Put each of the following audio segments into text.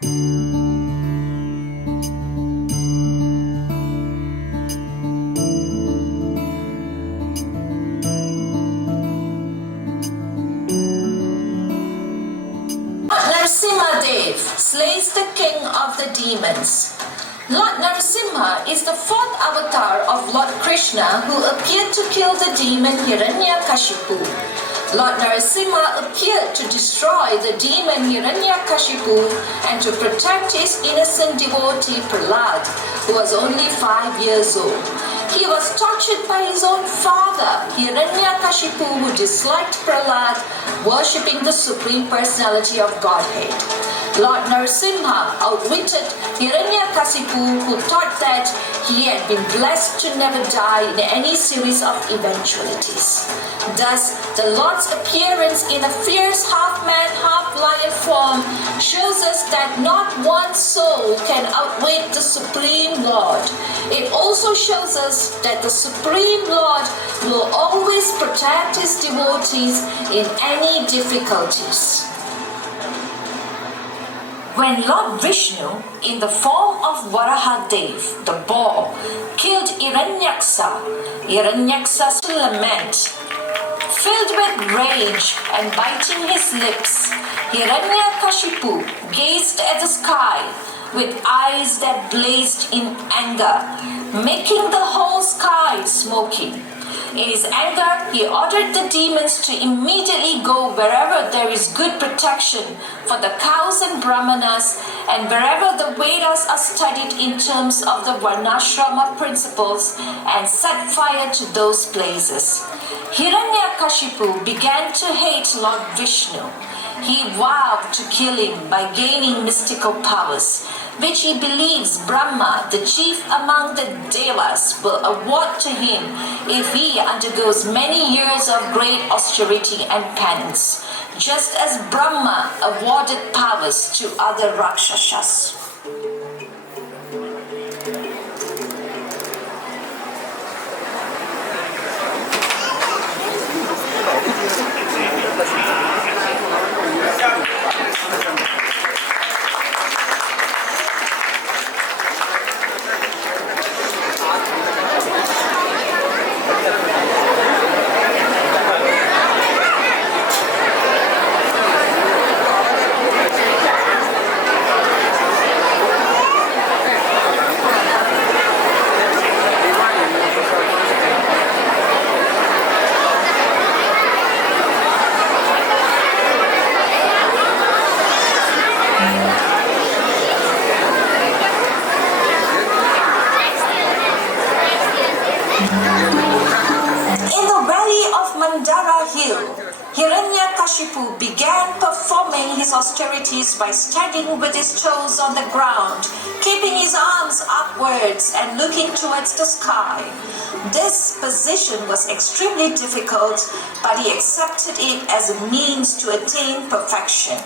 Narsimha slays the king of the demons. Lord Narsimha is the fourth avatar of Lord Krishna who appeared to kill the demon Hiranyakashipu. Lord Narsimha appeared to destroy the demon Hiranyakashipu and to protect his innocent devotee Prahlada, who was only 5 years old. He was tortured by his own father, Hiranyakashipu, who disliked Prahlada, worshipping the Supreme Personality of Godhead. Lord Narsimha outwitted Hiranyakasipu, who thought that he had been blessed to never die in any series of eventualities. Thus, the Lord's appearance in a fierce half-man, half-lion form shows us that not one soul can outwit the Supreme Lord. It also shows us that the Supreme Lord will always protect his devotees in any difficulties. When Lord Vishnu, in the form of Varahadev, the boar, killed Hiranyaksa to lament. Filled with rage and biting his lips, Hiranyakashipu gazed at the sky with eyes that blazed in anger, making the whole sky smoking. In his anger, he ordered the demons to immediately go wherever there is good protection for the cows and brahmanas, and wherever the Vedas are studied in terms of the Varnashrama principles, and set fire to those places. Hiranyakashipu began to hate Lord Vishnu. He vowed to kill him by gaining mystical powers, which he believes Brahma, the chief among the Devas, will award to him if he undergoes many years of great austerity and penance, just as Brahma awarded powers to other Rakshasas. Hiranyakashipu began performing his austerities by standing with his toes on the ground, keeping his arms upwards and looking towards the sky. This position was extremely difficult, but he accepted it as a means to attain perfection.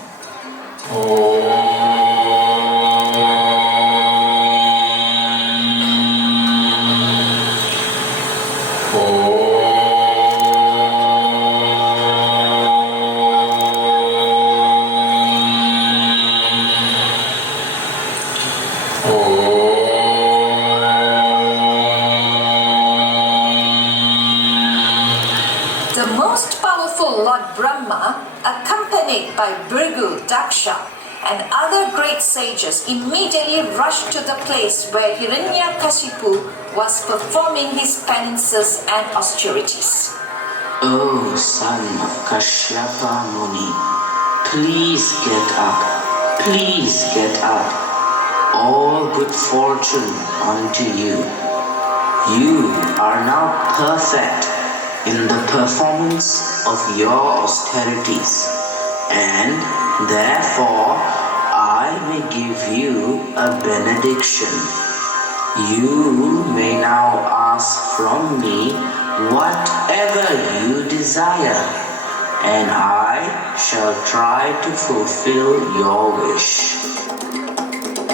Accompanied by Bhrigu, Daksha, and other great sages, immediately rushed to the place where Hiranyakashipu was performing his penances and austerities. O son of Kashyapa Muni, please get up, please get up. All good fortune unto you. You are now perfect in the performance of your austerities, and therefore I may give you a benediction. You may now ask from me whatever you desire, and I shall try to fulfill your wish.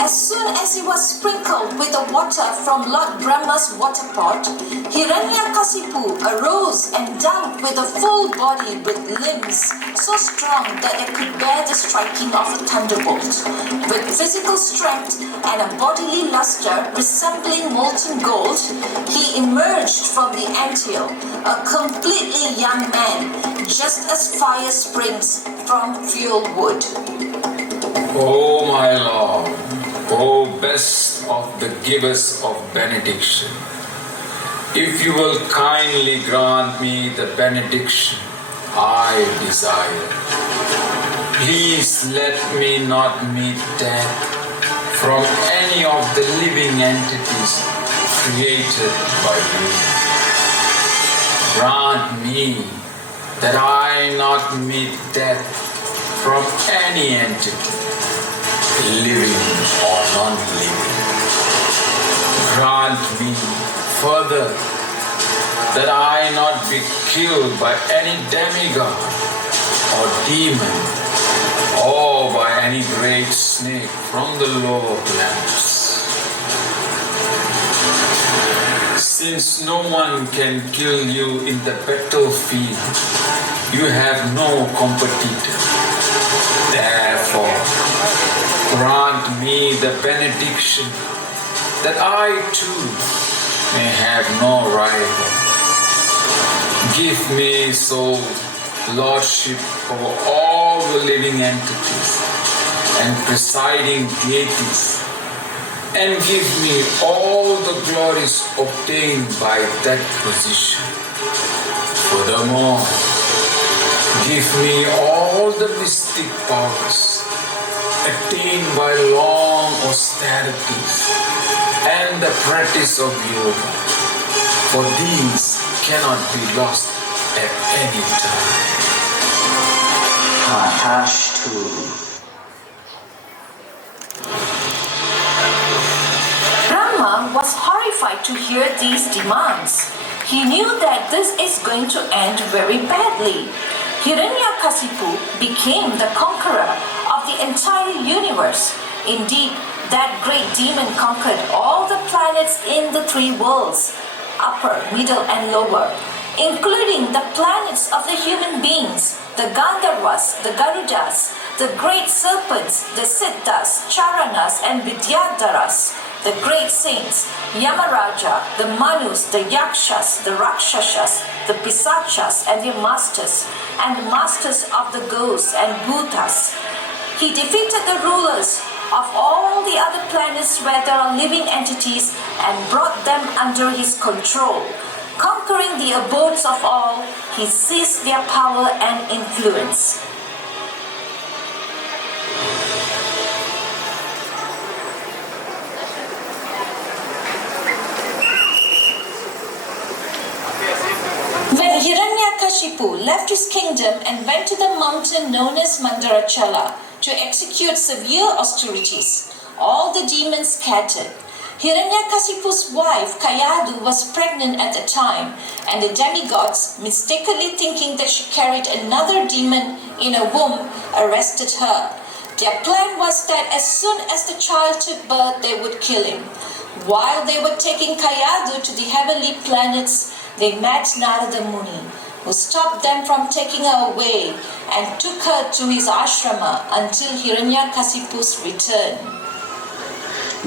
As soon as he was sprinkled with the water from Lord Brahma's water pot, Hiranyakasipu arose and dunked with a full body with limbs so strong that they could bear the striking of a thunderbolt. With physical strength, and a bodily luster resembling molten gold, he emerged from the anthill, a completely young man, just as fire springs from fuel wood. O my Lord, O best of the givers of benediction, if you will kindly grant me the benediction I desire, please let me not meet death from any of the living entities created by you. Grant me that I not meet death from any entity, living or non-living. Grant me further that I not be killed by any demigod or demon or by any great snake from the lower planets. Since no one can kill you in the battlefield, you have no competitor. Therefore, grant me the benediction that I too may have no rival. Give me sole lordship over all the living entities and presiding deities, and give me all the glories obtained by that position. Furthermore, give me all the mystic powers attained by long austerities and the practice of yoga, for these cannot be lost at any time. Hatashtu. Brahma was horrified to hear these demands. He knew that this is going to end very badly. Hiranyakasipu became the conqueror of the entire universe. Indeed, that great demon conquered all the planets in the three worlds, upper, middle, and lower, including the planets of the human beings, the Gandharvas, the Garudas, the great serpents, the Siddhas, Charanas, and Vidyadharas, the great saints, Yamaraja, the Manus, the Yakshas, the Rakshasas, the Pisachas, and their masters, and the masters of the ghosts and bhutas. He defeated the rulers of all the other planets where there are living entities and brought them under his control. Conquering the abodes of all, he seized their power and influence. When Hiranyakashipu left his kingdom and went to the mountain known as Mandarachala to execute severe austerities, all the demons scattered. Hiranyakasipu's wife Kayadu was pregnant at the time, and the demigods, mistakenly thinking that she carried another demon in her womb, arrested her. Their plan was that as soon as the child took birth, they would kill him. While they were taking Kayadu to the heavenly planets, they met Narada Muni, who stopped them from taking her away and took her to his ashrama until Hiranyakasipu's return.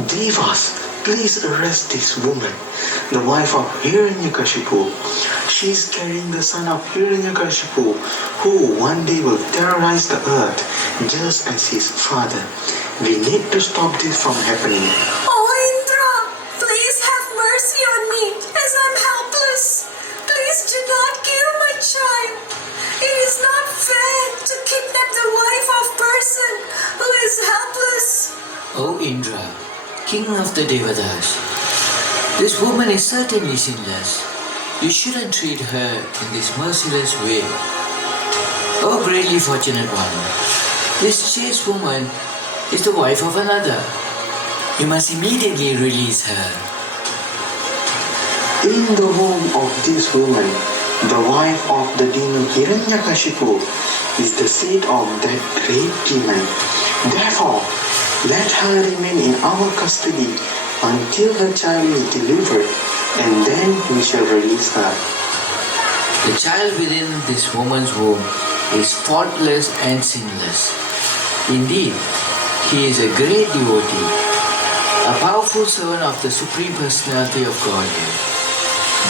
Devas, please arrest this woman, the wife of Hiranyakashipu. She is carrying the son of Hiranyakashipu, who one day will terrorize the earth, just as his father. We need to stop this from happening. Oh Indra, please have mercy on me, as I'm helpless. Please do not kill my child. It is not fair to kidnap the wife of person who is helpless. O Indra, king of the Devatas, this woman is certainly sinless. You shouldn't treat her in this merciless way. O greatly fortunate one, this chaste woman is the wife of another. You must immediately release her. In the womb of this woman, the wife of the demon Hiranyakashipu is the seed of that great demon. Therefore, let her remain in our custody until her child is delivered, and then we shall release her. The child within this woman's womb is faultless and sinless. Indeed, He is a great devotee, a powerful servant of the Supreme Personality of Godhead.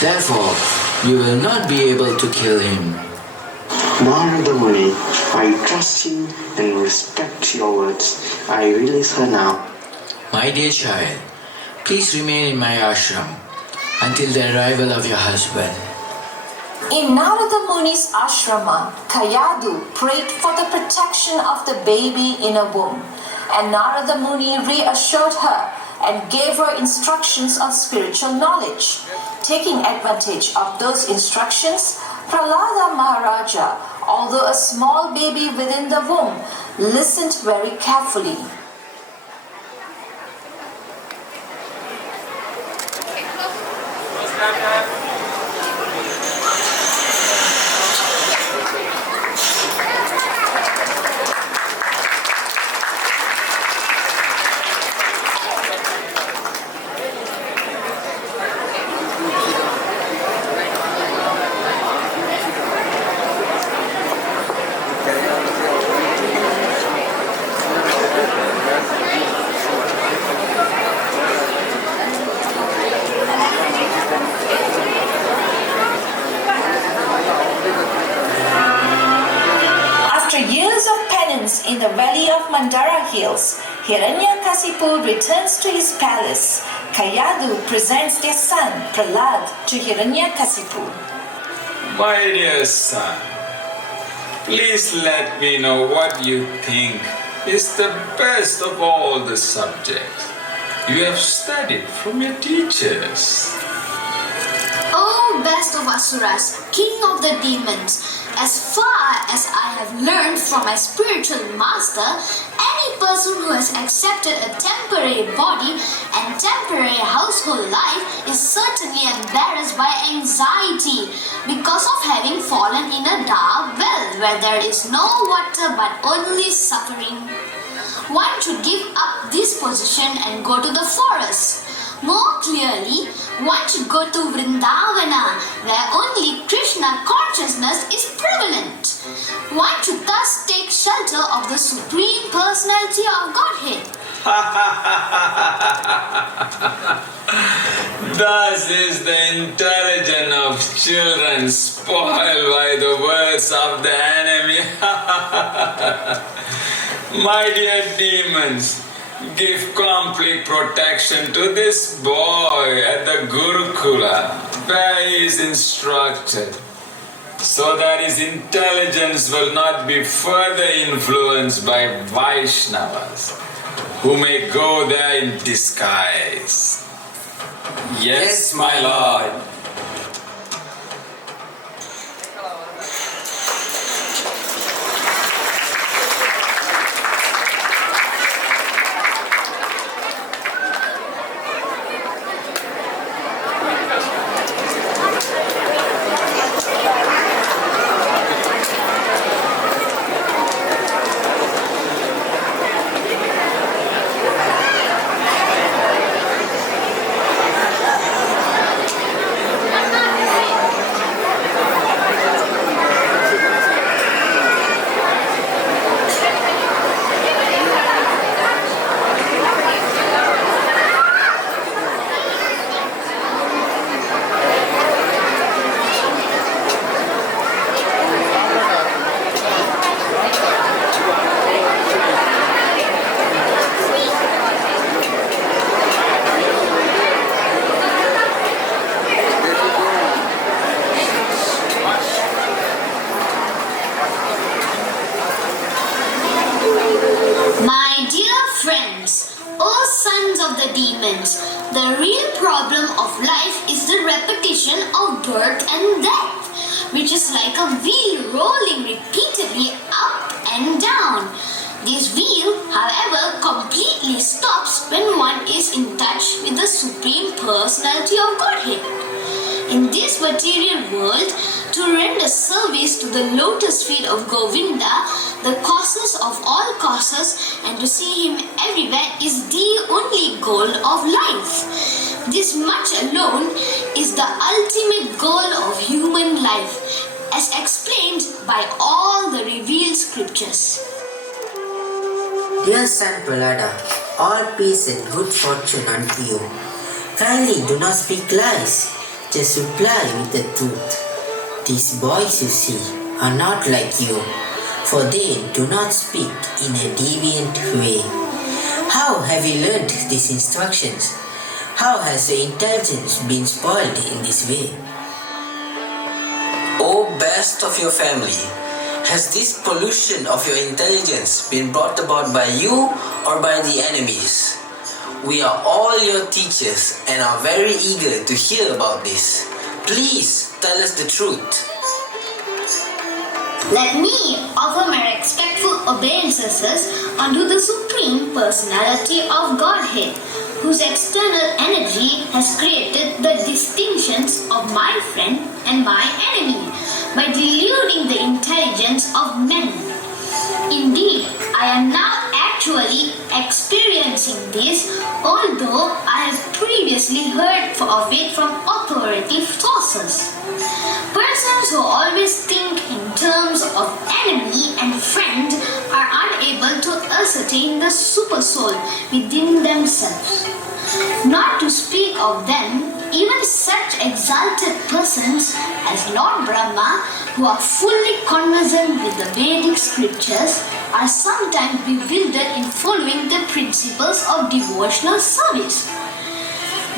Therefore, you will not be able to kill him. Narada Muni, I trust you and respect your words. I release her now. My dear child, please remain in my ashram until the arrival of your husband. In Narada Muni's ashrama, Kayadu prayed for the protection of the baby in her womb, and Narada Muni reassured her and gave her instructions on spiritual knowledge. Taking advantage of those instructions, Prahlada Maharaja, although a small baby within the womb, listened very carefully. In the valley of Mandara hills, Hiranyakasipu returns to his palace. Kayadu presents their son, Prahlada, to Hiranyakasipu. My dear son, please let me know what you think is the best of all the subjects you have studied from your teachers. O best of Asuras, king of the demons, as far as I have learned from my spiritual master, any person who has accepted a temporary body and temporary household life is certainly embarrassed by anxiety because of having fallen in a dark well where there is no water but only suffering. One should give up this position and go to the forest. More clearly, one should go to Vrindavana, where only Krishna consciousness is prevalent. One should thus take shelter of the Supreme Personality of Godhead. Thus is the intelligence of children spoiled by the words of the enemy. My dear demons, give complete protection to this boy at the Gurukula where he is instructed, so that his intelligence will not be further influenced by Vaishnavas who may go there in disguise. Yes, my lord. The real problem of life is the repetition of birth and death, which is like a wheel rolling repeatedly up and down. This wheel, however, completely stops when one is in touch with the Supreme Personality of Godhead. In this material world, to render service to the lotus feet of Govinda, the causes of all causes, and to see him everywhere is the only goal of life. This much alone is the ultimate goal of human life, as explained by all the revealed scriptures. Dear son Prahlada, all peace and good fortune unto you. Kindly do not speak lies, just reply with the truth. These boys you see are not like you, for they do not speak in a deviant way. How have you learned these instructions? How has your intelligence been spoiled in this way? O best of your family, has this pollution of your intelligence been brought about by you or by the enemies? We are all your teachers and are very eager to hear about this. Please tell us the truth. Let me offer my respectful obeisances unto the Supreme Personality of Godhead, whose external energy has created the distinctions of my friend and my enemy by deluding the intelligence of men. Indeed, I am now actually experiencing this, although I have previously heard of it from authoritative sources. Persons who always think in terms of enemy and friend are unable to ascertain the supersoul within themselves. Not to speak of them, even such exalted persons as Lord Brahma, who are fully conversant with the Vedic scriptures, are sometimes bewildered in following the principles of devotional service.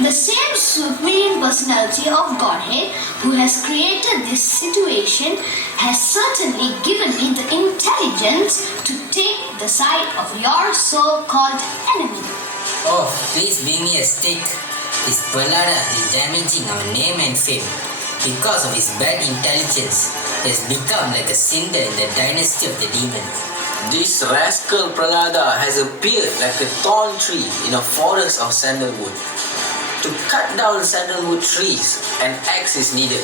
The same Supreme Personality of Godhead who has created this situation has certainly given me the intelligence to take the side of your so-called enemy. Oh, please bring me a stick. This Prahlada is damaging our name and fame. Because of his bad intelligence, he has become like a cinder in the dynasty of the demons. This rascal Prahlada has appeared like a thorn tree in a forest of sandalwood. To cut down sandalwood trees, an axe is needed,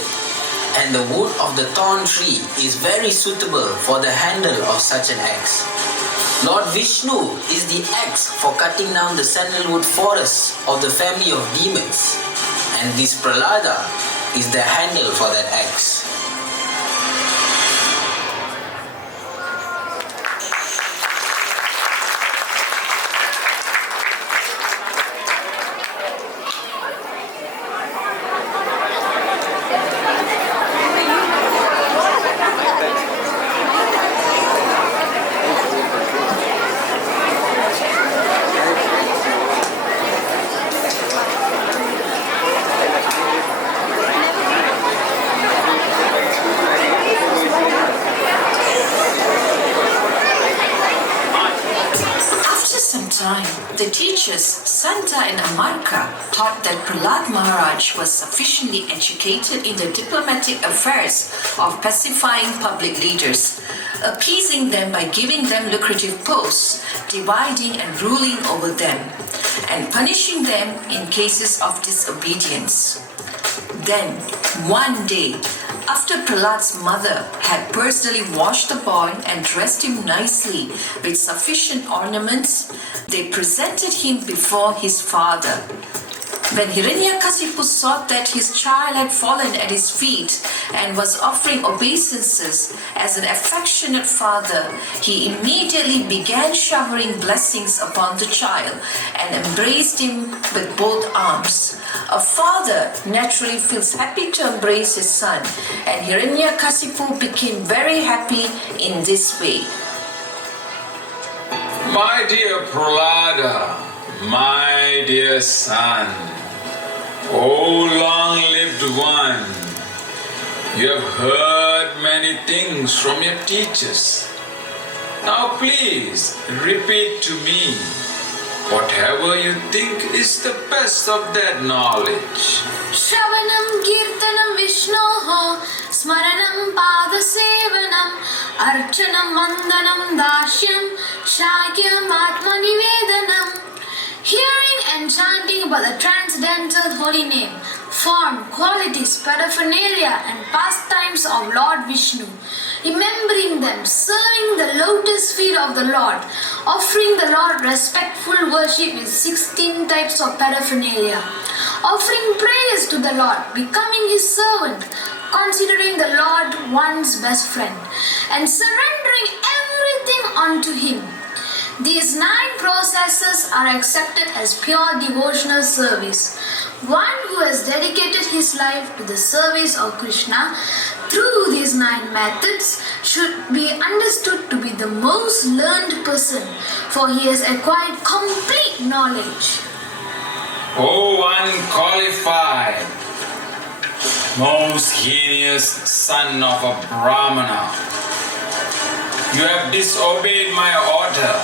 and the wood of the thorn tree is very suitable for the handle of such an axe. Lord Vishnu is the axe for cutting down the sandalwood forests of the family of demons, and this Prahlada is the handle for that axe. The teachers, Santa and Amarka, thought that Prahlad Maharaj was sufficiently educated in the diplomatic affairs of pacifying public leaders, appeasing them by giving them lucrative posts, dividing and ruling over them, and punishing them in cases of disobedience. Then, one day, after Prahlad's mother had personally washed the boy and dressed him nicely with sufficient ornaments, they presented him before his father. When Hiranyakasipu saw that his child had fallen at his feet and was offering obeisances as an affectionate father, he immediately began showering blessings upon the child and embraced him with both arms. A father naturally feels happy to embrace his son, and Hiranyakasipu became very happy in this way. My dear Prahlada, my dear son, O long-lived one, you have heard many things from your teachers. Now please repeat to me whatever you think is the best of that knowledge. Shravanam Kirtanam Vishnoho Smaranam Padasevanam Archanam Mandanam Dashyam Shakyam Atmanivedanam. Hearing and chanting about the transcendental holy name, form, qualities, paraphernalia and pastimes of Lord Vishnu, remembering them, serving the lotus feet of the Lord, offering the Lord respectful worship with 16 types of paraphernalia, offering praise to the Lord, becoming his servant, considering the Lord one's best friend, and surrendering everything unto him. These 9 processes are accepted as pure devotional service. One who has dedicated his life to the service of Krishna through these 9 methods should be understood to be the most learned person, for he has acquired complete knowledge. O unqualified, most heinous son of a Brahmana, you have disobeyed my order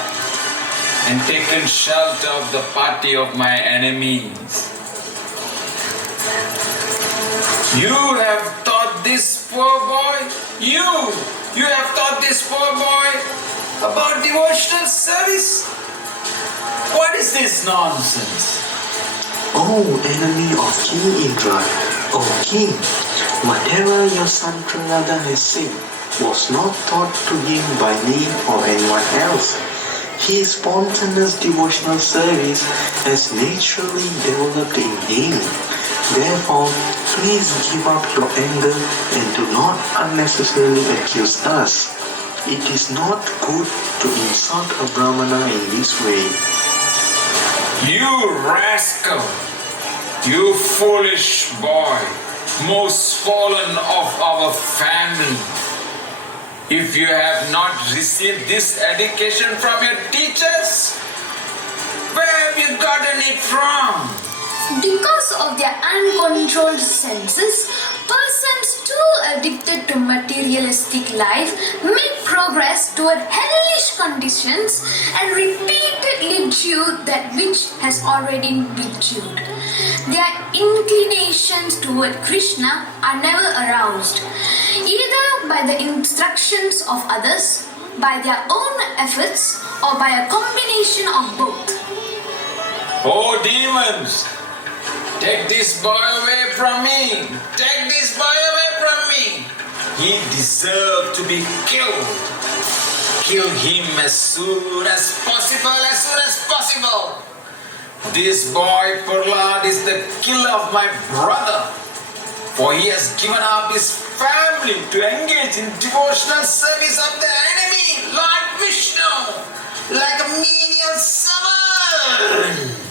and taken shelter of the party of my enemies. You have taught this poor boy, you have taught this poor boy about devotional service? What is this nonsense? O enemy of King Indra, O king, whatever your son Prahlada has said was not taught to him by me or anyone else. His spontaneous devotional service has naturally developed in him. Therefore, please give up your anger and do not unnecessarily accuse us. It is not good to insult a Brahmana in this way. You rascal! You foolish boy! Most fallen of our family! If you have not received this education from your teachers, where have you gotten it from? Because of their uncontrolled senses, persons too addicted to materialistic life make progress toward hellish conditions and repeatedly chew that which has already been chewed. Their inclinations toward Krishna are never aroused, either by the instructions of others, by their own efforts, or by a combination of both. Oh demons! Take this boy away from me! Take this boy away from me! He deserves to be killed. Kill him as soon as possible, as soon as possible. This boy Prahlada is the killer of my brother, for he has given up his family to engage in devotional service of the enemy, Lord Vishnu, like a menial servant.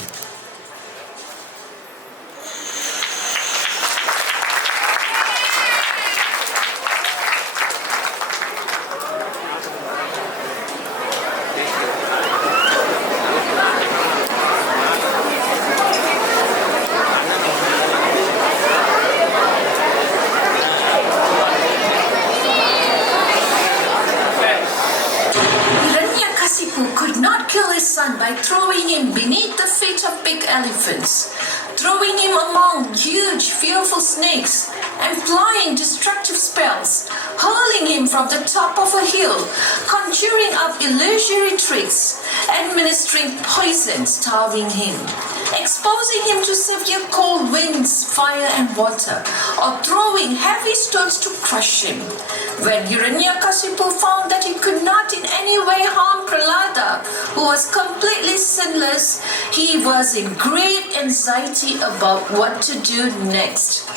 Hiranyakasipu could not kill his son by throwing him beneath the feet of big elephants, throwing him among huge fearful snakes, and applying destructive spells, hurling him from the top of a hill, conjuring up illusory tricks, administering poison, starving him, exposing him to severe cold winds, fire and water, or throwing heavy stones to crush him. When Hiranyakasipu found that he could not in any way harm Prahlada, who was completely sinless, he was in great anxiety about what to do next.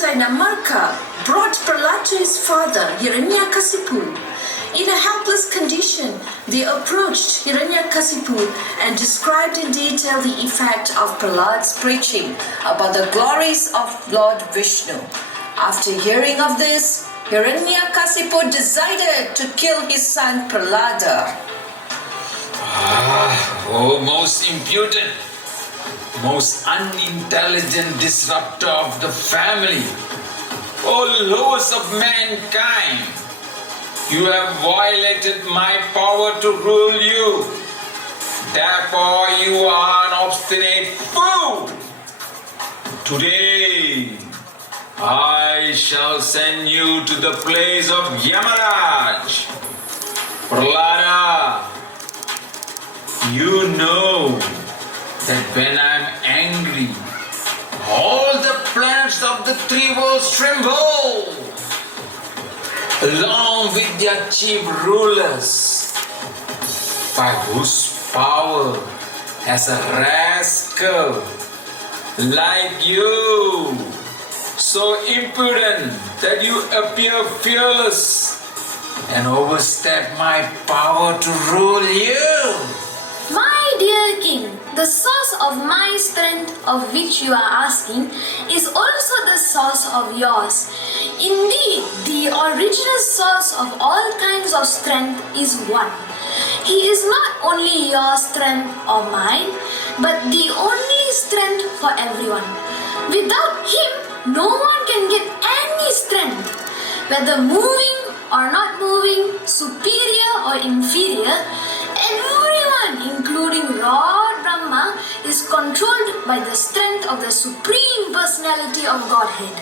Dainamarka brought Prahlada to his father, Hiranyakasipu. In a helpless condition, they approached Hiranyakasipu and described in detail the effect of Prahlada's preaching about the glories of Lord Vishnu. After hearing of this, Hiranyakasipu decided to kill his son Prahlada. Oh, most impudent, most unintelligent disruptor of the family, oh lowest of mankind, you have violated my power to rule you. Therefore, you are an obstinate fool. Today, I shall send you to the place of Yamaraj. Prahlada, you know that when I am angry, all the planets of the three worlds tremble, along with their chief rulers, by whose power as a rascal like you, so impudent that you appear fearless and overstep my power to rule you. My dear king, the source of my strength of which you are asking is also the source of yours. Indeed, the original source of all kinds of strength is one. He is not only your strength or mine, but the only strength for everyone. Without him, no one can get any strength. Whether moving or not moving, superior or inferior, everyone, including Lord Brahma, is controlled by the strength of the Supreme Personality of Godhead.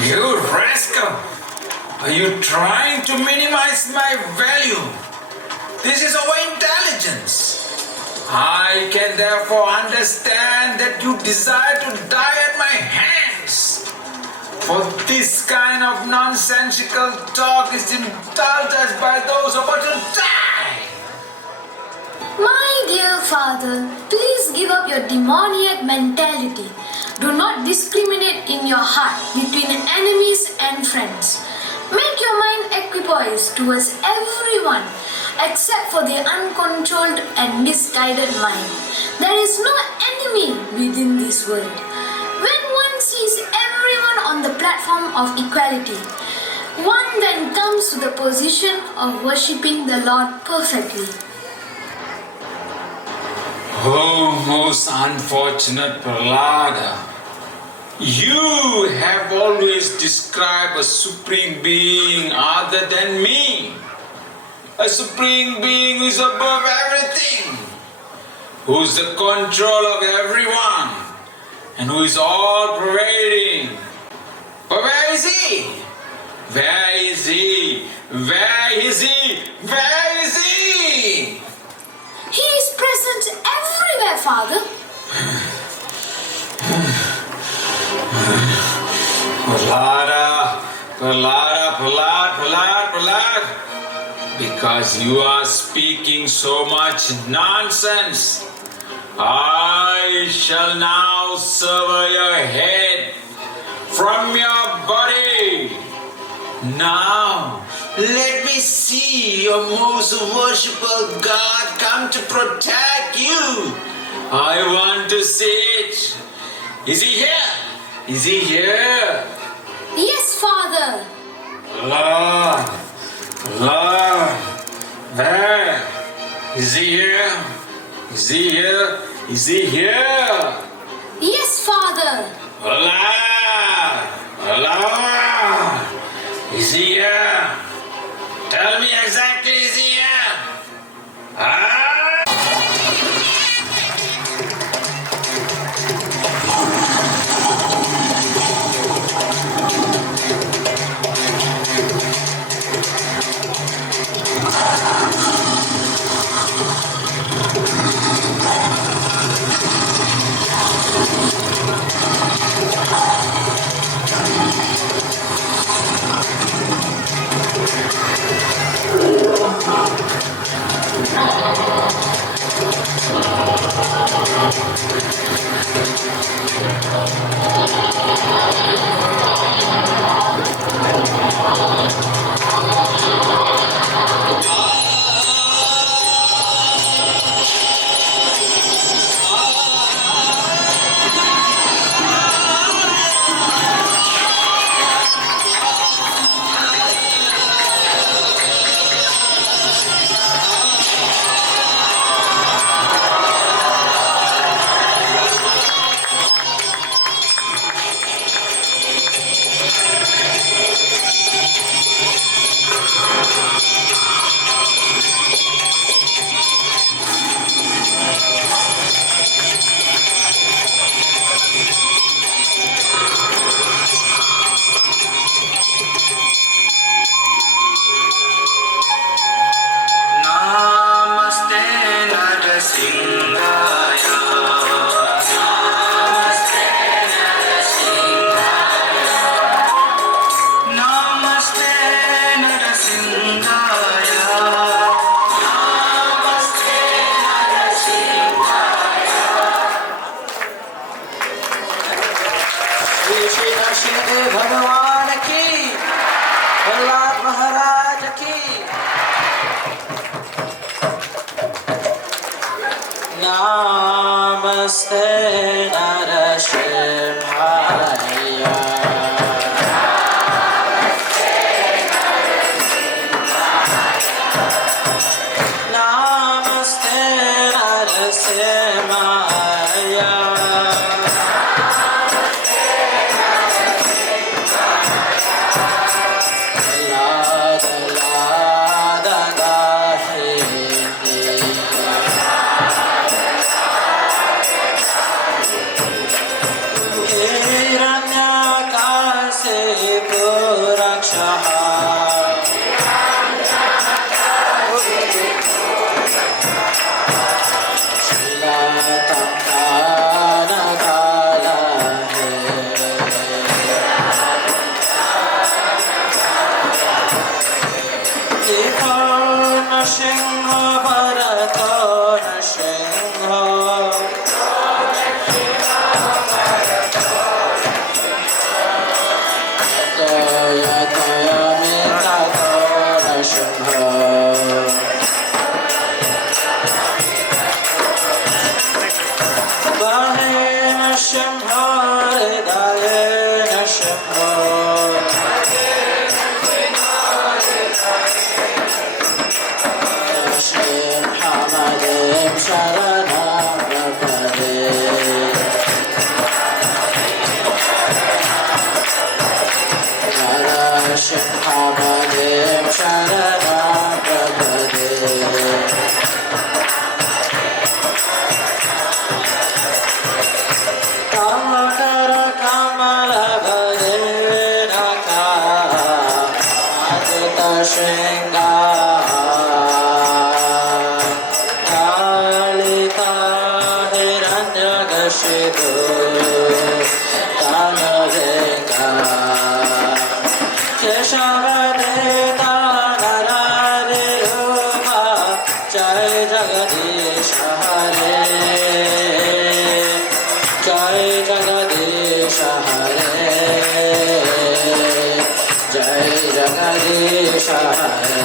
You rascal! Are you trying to minimize my value? This is our intelligence. I can therefore understand that you desire to die at my hands. For this kind of nonsensical talk is indulged by those about to die. My dear father, please give up your demoniac mentality. Do not discriminate in your heart between enemies and friends. Make your mind equipoised towards everyone except for the uncontrolled and misguided mind. There is no enemy within this world. When one sees everyone on the platform of equality, one then comes to the position of worshipping the Lord perfectly. Oh, most unfortunate Prahlada, you have always described a supreme being other than me. A supreme being who is above everything, who is the control of everyone, and who is all pervading. But where is he? Where is he? Where is he? Where is he? He is present everywhere, Father. Prahlada, Prahlada, Prahlada, Prahlada, Prahlada. Because you are speaking so much nonsense, I shall now sever your head from your body. Now, let me see your most worshipful God come to protect you. I want to see it. Is he here? Is he here? Yes, Father. Lord, Lord, where? Is he here? Is he here? Is he here? Yes, Father. Lord, Lord, is he here? Tell me exactly, is he here? Ah? Namaste Narasimhaya. Namaste Narasimhaya. Hiranyakasipu rakshaha. Narsimha Bharata Narsimha. Jaya Jaya Mitato Narsimha. Bahe Narsimha Hridaye Narsimha. Narsimhamadem Sharanam Prapade. Narsimhamadem Sharanam Prapade. Kamakara Kamala Bhadiraka Adita Shringa. Hiranyakashipu Tanaveka Keshavadeta Naradiruha Jai Jagadisha Hare Jai Jagadisha Hare Jai Jagadisha Hare.